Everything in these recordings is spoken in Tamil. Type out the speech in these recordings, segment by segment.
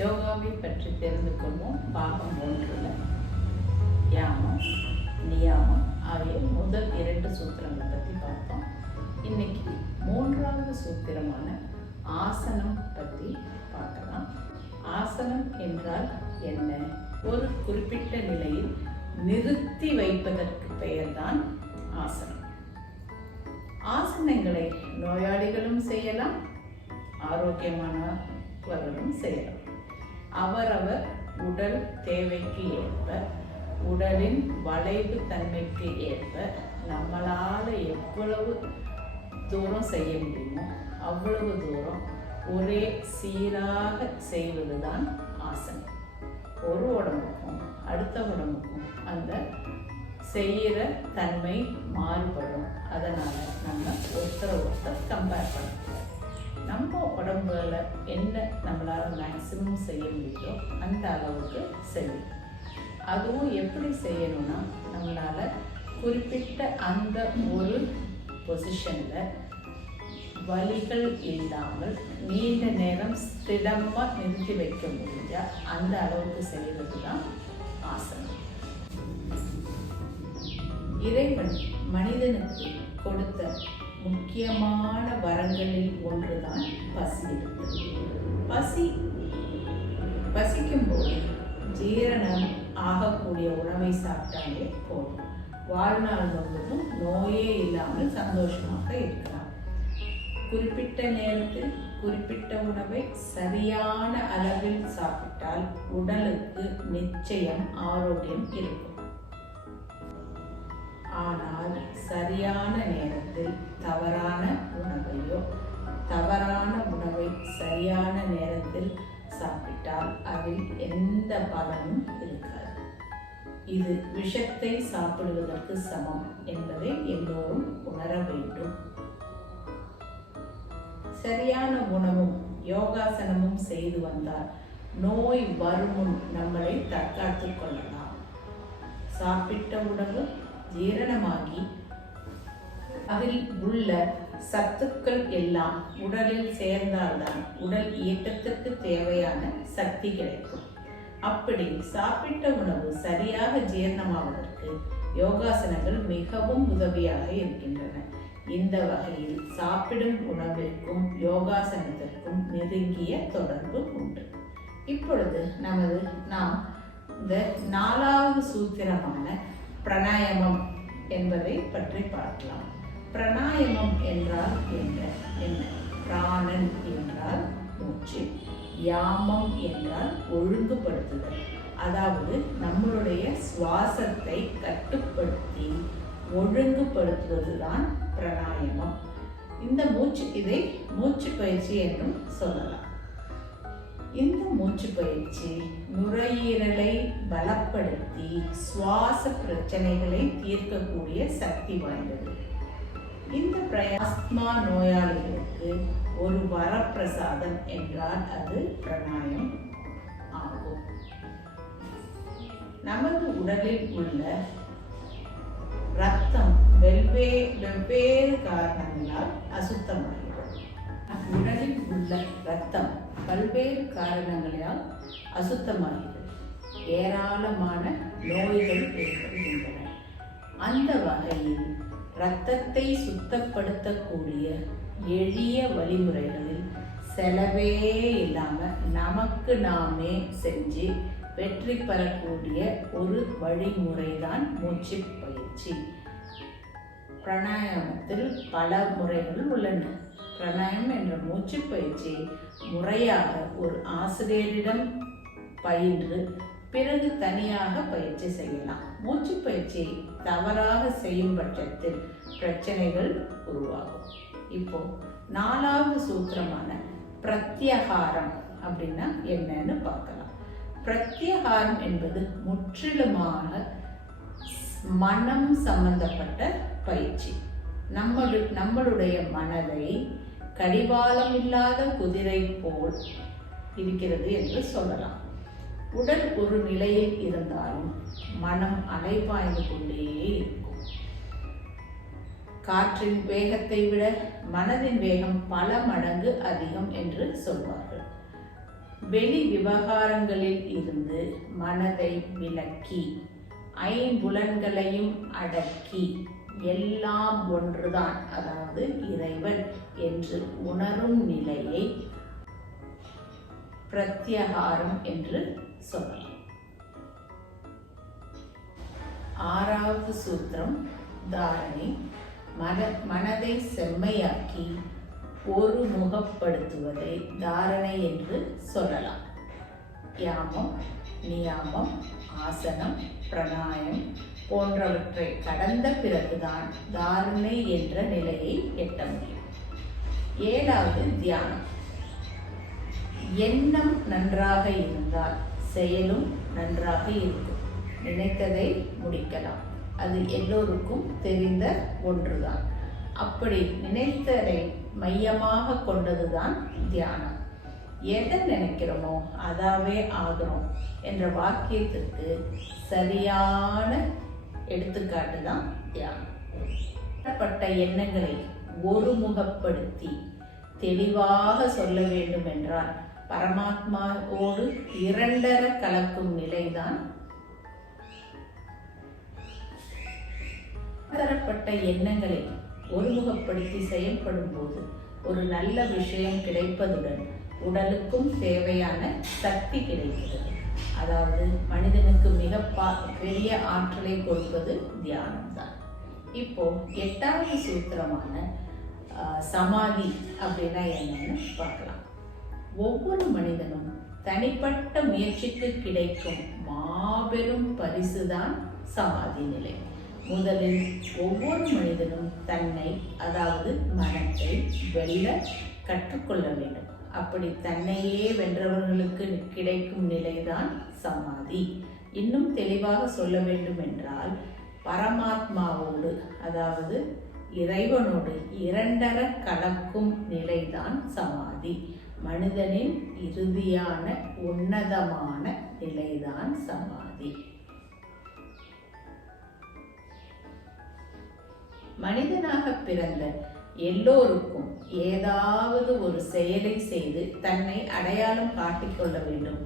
யோகாவை பற்றி தெரிந்து கொள்வோம். பாகம் 1 யாமம், நியாமம் ஆகிய முதல் 2 சூத்திரங்களை பற்றி பார்த்தோம். இன்னைக்கு 3வது சூத்திரமான ஆசனம் பற்றி பார்க்கலாம். ஆசனம் என்றால் என்ன? ஒரு குறிப்பிட்ட நிலையில் நிறுத்தி வைப்பதற்கு பெயர்தான் ஆசனம். ஆசனங்களை நோயாளிகளும் செய்யலாம், ஆரோக்கியமானவர்களும் செய்யலாம். அவரவர் உடல் தேவைக்கு ஏற்ப, உடலின் வளைவு தன்மைக்கு ஏற்ப நம்மளால் எவ்வளவு தூரம் செய்ய முடியுமோ அவ்வளவு தூரம் ஒரே சீராக செய்வதுதான் ஆசனம். ஒரு உடம்புக்கும் அடுத்த உடம்புக்கும் அந்த செய்கிற தன்மை மாறுபடும். அதனால் நம்ம ஒருத்தர் கம்பேர் பண்ணக்கூடாது. நம்ம உடம்புல என்ன நம்மளால் மேக்ஸிமம் செய்ய முடியுதோ அந்த அளவுக்கு செய்யணும். அதுவும் எப்படி செய்யணும்னா, நம்மளால் குறிப்பிட்ட அந்த ஒரு பொசிஷனில் வலிகள் இல்லாமல் நீண்ட நேரம் ஸ்திடமாக நிறுத்தி வைக்க முடிஞ்சால் அந்த அளவுக்கு செய்கிறது தான் ஆசனம். இறைவன் மனிதனுக்கு கொடுத்த முக்கியமான வரங்களில் ஒன்றுதான் பசி இருப்பது. பசிக்கும்போது ஜீரணம் ஆகக்கூடிய உணவை சாப்பிட்டாலே போதும். வாழ்நாள் முழுவதும் நோயே இல்லாமல் சந்தோஷமாக இருக்கலாம். குறிப்பிட்ட நேரத்தில் குறிப்பிட்ட உணவை சரியான அளவில் சாப்பிட்டால் உடலுக்கு நிச்சயம் ஆரோக்கியம் இருக்கும். ஆனால் சரியான நேரத்தில் தவறான உணவையோ தவறான உணவை சரியான நேரத்தில் சாப்பிட்டால் அதில் எந்த பலனும் இருக்காது. இது விஷத்தை சாப்பிடுவதற்கு சமம் என்பதை எல்லோரும் உணர வேண்டும். சரியான உணவும் யோகாசனமும் செய்து வந்தால் நோய் வருமுன் நம்மளை தற்காத்துக் கொள்ளலாம். சாப்பிட்ட உணவு ஜீரணமாகி அதில் உள்ள சத்துக்கள் எல்லாம் உடலில் சேர்ந்தால்தான் உடல் இயக்கத்திற்கு தேவையான சக்தி கிடைக்கும். அப்படி சாப்பிட்ட உணவு சரியாக ஜீரணமாவதற்கு யோகாசனங்கள் மிகவும் உதவியாக இருக்கின்றன. இந்த வகையில் சாப்பிடும் உணவிற்கும் யோகாசனத்திற்கும் நெருங்கிய தொடர்பு உண்டு. இப்பொழுது நாம் இந்த 4வது சூத்திரமான பிராணாயாமம் என்பதை பற்றி பார்க்கலாம். பிராணாயாமம் என்றால் என்ன? பிராணன் என்றால் மூச்சு, யாமம் என்றால் ஒழுங்குபடுத்துதல். அதாவது நம்மளுடைய சுவாசத்தை கட்டுப்படுத்தி ஒழுங்குபடுத்துவதுதான் பிராணாயாமம். இதை மூச்சு பயிற்சி என்றும் சொல்லலாம். இந்த மூச்சு பயிற்சி நுரையீரலை பலப்படுத்தி சுவாச பிரச்சனைகளை தீர்க்கக்கூடிய சக்தி வாய்ந்தது. இந்த ஆஸ்துமா நோயாளிகளுக்கு ஒரு வரப்பிரசாதம் என்றால் அது பிராணாயாமம் ஆகும். நமது உடலில் உள்ள இரத்தம் வெவ்வேறு காரணங்களால் அசுத்தமாகிறது. உடலில் உள்ள இரத்தம் பல்வேறு காரணங்களால் அசுத்தமாகிறது. ஏராளமான நோய்கள் ஏற்படுகின்றன. அந்த வகையில் இரத்தத்தை சுத்தப்படுத்தக்கூடிய எளிய வழிமுறைகளில் செலவே இல்லாமல் நமக்கு நாமே செஞ்சு வெற்றி பெறக்கூடிய ஒரு வழிமுறைதான் மூச்சு பயிற்சி. பிராணாயாமத்தில் பல முறைகள் உள்ளன. பிராணாயாமம் என்ற மூச்சு பயிற்சி முறையாக ஒரு ஆசிரியரிடம் பயின்று பிறகு தனியாக பயிற்சி செய்யலாம். மூச்சு பயிற்சியை தவறாக செய்யும் பட்சத்தில் பிரச்சனைகள் உருவாகும். இப்போ 4வது சூத்திரமான பிரத்யாகாரம் அப்படின்னா என்னன்னு பார்க்கலாம். பிரத்யாகாரம் என்பது முற்றிலுமாக மனம் சம்பந்தப்பட்ட பயிற்சி. நம்மளுடைய மனதை கடிவாளம் இல்லாத குதிரை போல் இருக்கிறது என்று சொல்லலாம். உடல் ஒரு நிலையில் இருந்தாலும் மனம் அலைபாய்ந்து கொண்டே இருக்கும். காற்றின் வேகத்தை விட மனதின் வேகம் பல மடங்கு அதிகம் என்று சொல்வார்கள். வெளி விவகாரங்களில் இருந்து மனதை விலக்கி ஐம்புலன்களையும் அடக்கி எல்லாம் ஒன்றுதான், அதாவது இறைவன் என்று உணரும் நிலையை பிரத்யகாரம் என்று சொல்லலாம். ஆறாவது சூத்திரம் தாரணை. மனதை செம்மையாக்கி ஒரு முகப்படுத்துவதை தாரணை என்று சொல்லலாம். யாமம், நியாமம், ஆசனம், பிராணாயம் போன்றவற்றை கடந்த பிறகுதான் தாரணை என்ற நிலையை எட்ட முடியும். ஏழாவது தியானம். எண்ணம் நன்றாக இருந்தால் செயலும் நன்றாக இருக்கும். நினைத்ததை முடிக்கலாம். அது எல்லோருக்கும் தெரிந்த ஒன்றுதான். அப்படி நினைத்ததை மையமாக கொண்டதுதான் தியானம். எதை நினைக்கிறோமோ அதாவே ஆகிறோம் என்ற வாக்கியத்திற்கு சரியான எடுத்துக்காட்டு தான் தியானம். பட்ட எண்ணங்களை ஒருமுகப்படுத்தி தெளிவாக சொல்ல வேண்டும் என்றால் பரமாத்மாவோடு இரண்டர கலக்கும் நிலைதான். தரப்பட்ட எண்ணங்களை ஒருமுகப்படுத்தி செயல்படும் போது ஒரு நல்ல விஷயம் கிடைப்பதுடன் உடலுக்கும் தேவையான சக்தி கிடைக்கிறது. அதாவது மனிதனுக்கு மிக பெரிய ஆற்றலை கொடுப்பது தியானம் தான். இப்போ எட்டாவது சூத்திரமான சமாதி அப்படின்னா என்னன்னு பார்க்கலாம். ஒவ்வொரு மனிதனும் தனிப்பட்ட முயற்சிக்கு கிடைக்கும் மாபெரும் பரிசுதான் சமாதி நிலை. முதலில் ஒவ்வொரு மனிதனும் தன்னை, அதாவது மனத்தை வெல்ல கற்றுக்கொள்ள வேண்டும். அப்படி தன்னையே வென்றவர்களுக்கு கிடைக்கும் நிலைதான் சமாதி. இன்னும் தெளிவாக சொல்ல வேண்டும் என்றால் பரமாத்மாவோடு, அதாவது இறைவனோடு இரண்டர கலக்கும் நிலைதான் சமாதி. மனிதனின் இறுதியான உன்னதமான நிலைதான் சமாதி. மனிதனாக பிறந்த எல்லோருக்கும் ஏதாவது ஒரு செயலை செய்து தன்னை அடையாளம் காட்டிக்கொள்ள வேண்டும்.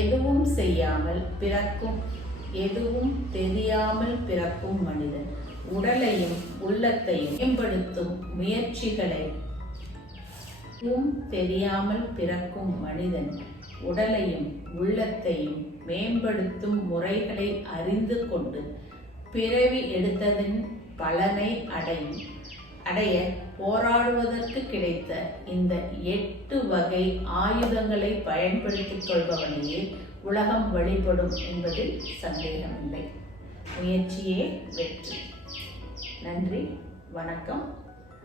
எதுவும் செய்யாமல் பிறக்கும், எதுவும் தெரியாமல் பிறக்கும் மனிதன் உடலையும் உள்ளத்தையும் மேம்படுத்தும் முயற்சிகளை, தெரியாமல் பிறக்கும் மனிதன் உடலையும் உள்ளத்தையும் மேம்படுத்தும் முறைகளை அறிந்து கொண்டு பிறவி எடுத்ததின் பலனை அடைய போராடுவதற்கு கிடைத்த இந்த 8 வகை ஆயுதங்களை பயன்படுத்திக் கொள்பவனையே உலகம் வழிபடும் என்பதில் சந்தேகமில்லை. முயற்சியே வெற்றி. நன்றி, வணக்கம்.